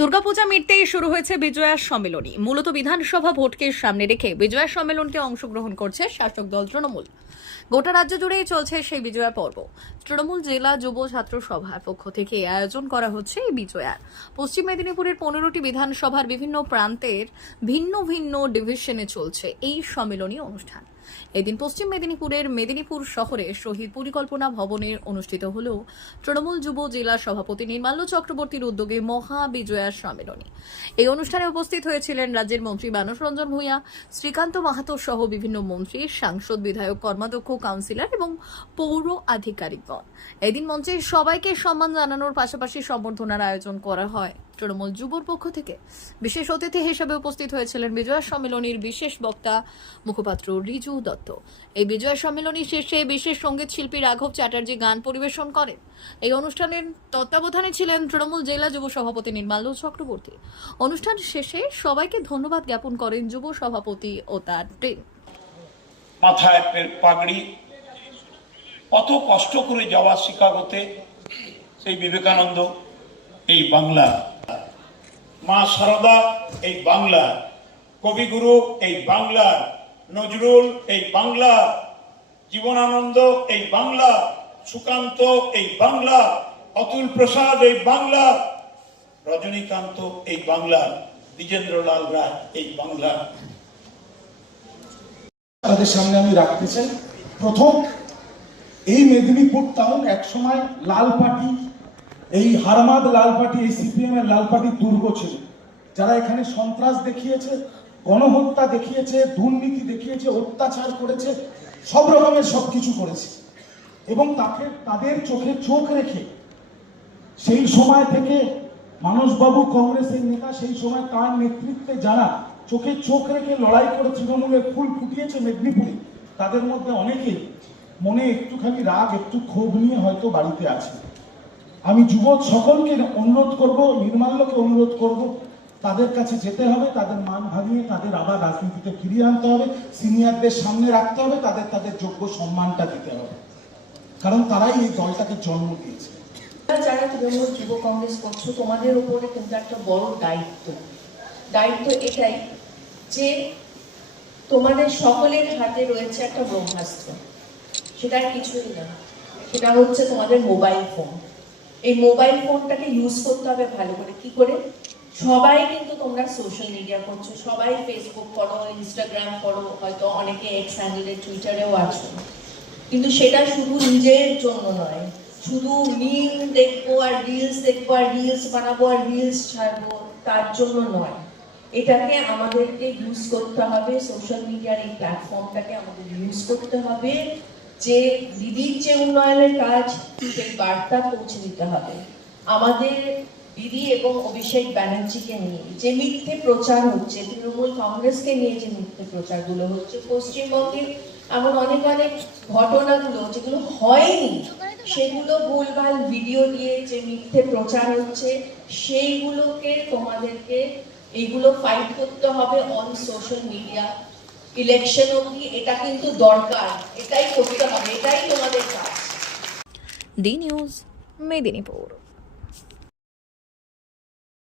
দুর্গাপূজা মিটতেই শুরু হয়েছে বিজয়া সম্মেলনী। মূলত বিধানসভা ভোটকে সামনে রেখে বিজয়া সম্মেলনকে অংশগ্রহণ করছে শাসক দল তৃণমূল। গোটা রাজ্য জুড়েই চলছে সেই বিজয়া পর্ব। তৃণমূল জেলা যুব ছাত্র সভার পক্ষ থেকে আয়োজন করা হচ্ছে এই বিজয়ার। পশ্চিম মেদিনীপুরের পনেরোটি বিধানসভার বিভিন্ন প্রান্তের ভিন্ন ভিন্ন ডিভিশনে চলছে এই সম্মেলনী অনুষ্ঠান। এদিন পশ্চিম মেদিনীপুরের মেদিনীপুর শহরে শহীদ পরিকল্পনা ভবনে অনুষ্ঠিত হল তৃণমূল যুব জেলা সভাপতি নির্মাল্য চক্রবর্তীর উদ্যোগে মহা বিজয়া সম্মেলনী এই অনুষ্ঠানে উপস্থিত হয়েছিলেন রাজ্যের মন্ত্রী মানস রঞ্জন ভূঁইয়া, শ্রীকান্ত মাহাতো সহ বিভিন্ন মন্ত্রী, সাংসদ, বিধায়ক, কর্মাধ্যক্ষ, কাউন্সিলর এবং পৌর আধিকারিকগণ। এদিন মঞ্চে সবাইকে সম্মান জানানোর পাশাপাশি সম্বর্ধনার আয়োজন করা হয়। তৃণমূল যুবর পক্ষ থেকে বিশেষ অতিথি হিসেবে উপস্থিত হয়েছিলেন বিজয়া সম্মেলনীর বিশেষ বক্তা মুখপাত্র রিজু দত্ত। এই বিজয়া সম্মেলনী শেষে বিশেষ সংগীত শিল্পী রাঘব চ্যাটার্জি গান পরিবেশন করেন। এই অনুষ্ঠানের তত্ত্বাবধানে ছিলেন তৃণমূল জেলা যুব সভাপতি নির্মাল্য চক্রবর্তী। অনুষ্ঠান শেষে সবাইকে ধন্যবাদ জ্ঞাপন করেন যুব সভাপতি ও তার পাগড়ি, কত কষ্ট করে যাওয়া শিকাগোতে সেই বিবেকানন্দ, এই বাংলা মা সারদা এই বাংলা। কবিগুরু, এই বাংলা। নজরুল, এই বাংলা। জীবনানন্দ, এই বাংলা। সুকান্ত, এই বাংলা। অতুল প্রসাদ, এই বাংলা। রজনীকান্ত, এই বাংলা। দ্বিজেন্দ্রলাল রায়, এই বাংলা। তাদের সামনে আমি রাখতে চাই। প্রথম, এই মেদিনীপুর টাউন একসময় লাল পার্টি এই হারমাদ লাল পার্টি এই সিপিএম এর লাল পার্টির দুর্গ ছিল। যারা এখানে সন্ত্রাস দেখিয়েছে, গণহত্যা দেখিয়েছে, দুর্নীতি দেখিয়েছে, অত্যাচার করেছে, সব রকমের সব কিছু করেছে। এবং তাকে, তাদের চোখে চোখ রেখে সেই সময় থেকে মানসবাবু কংগ্রেসের নেতা, সেই সময় তার নেতৃত্বে যারা চোখে চোখ রেখে লড়াই করে তৃণমূলের ফুল ফুটিয়েছে মেদিনীপুরে, তাদের মধ্যে অনেকে মনে একটুখানি রাগ, একটু ক্ষোভ নিয়ে হয়তো বাড়িতে আছে। আমি যুবক সকলকে অনুরোধ করব নির্মাল্যকে অনুরোধ করব, তাদের কাছে যেতে হবে, তাদের মান ভাঙিয়ে তাদের আবার রাজনীতিতে ফিরিয়ে আনতে হবে, সিনিয়রদের সামনে রাখতে হবে, তাদের তাদের যোগ্য সম্মানটা দিতে হবে। কারণ তারাই এই দলটাকে জন্ম দিয়েছে। যারা তৃণমূল যুব কংগ্রেস করছ, তোমাদের উপরে কিন্তু একটা বড় দায়িত্ব। দায়িত্ব এটাই যে তোমাদের সকলের হাতে রয়েছে একটা ব্রহ্মাস্ত্র। সেটা কিছুই না। সেটা হচ্ছে তোমাদের মোবাইল ফোন। এই মোবাইল ফোনটাকে ইউজ করতে হবে ভালো করে। কি করে? সবাই কিন্তু তোমরা সোশ্যাল মিডিয়া করছ, সবাই ফেসবুক করো ইনস্টাগ্রাম করো, হয়তো অনেকে এক্স হ্যান্ডেলে টুইটারেও আছো। কিন্তু সেটা শুধু নিজের জন্য নয়, শুধু মিম দেখব আর রিলস দেখব আর রিলস বানাবো আর রিলস ছাড়বো, তার জন্য নয়। এটাকে আমাদেরকে ইউজ করতে হবে সোশ্যাল মিডিয়ার এই প্ল্যাটফর্মটাকে আমাদের ইউজ করতে হবে। যে দিদির যে উন্নয়নের কাজ সেই বার্তা পৌঁছে দিতে হবে। আমাদের দিদি এবং অভিষেক ব্যানার্জিকে নিয়ে, যে মিথ্যে প্রচার হচ্ছে, তৃণমূল কংগ্রেসকে নিয়ে যে মিথ্যে প্রচারগুলো হচ্ছে পশ্চিমবঙ্গের এমন অনেক অনেক ঘটনাগুলো যেগুলো হয়নি, সেগুলো ভুলভাল ভিডিও দিয়ে যে মিথ্যে প্রচার হচ্ছে, সেইগুলোকে তোমাদেরকে, এইগুলো ফাইট করতে হবে অন সোশ্যাল মিডিয়া ইলেকশন অবধি এটা কিন্তু দরকার এটাই করতে হবে এটাই তোমাদের কাজ। D news Medinipur.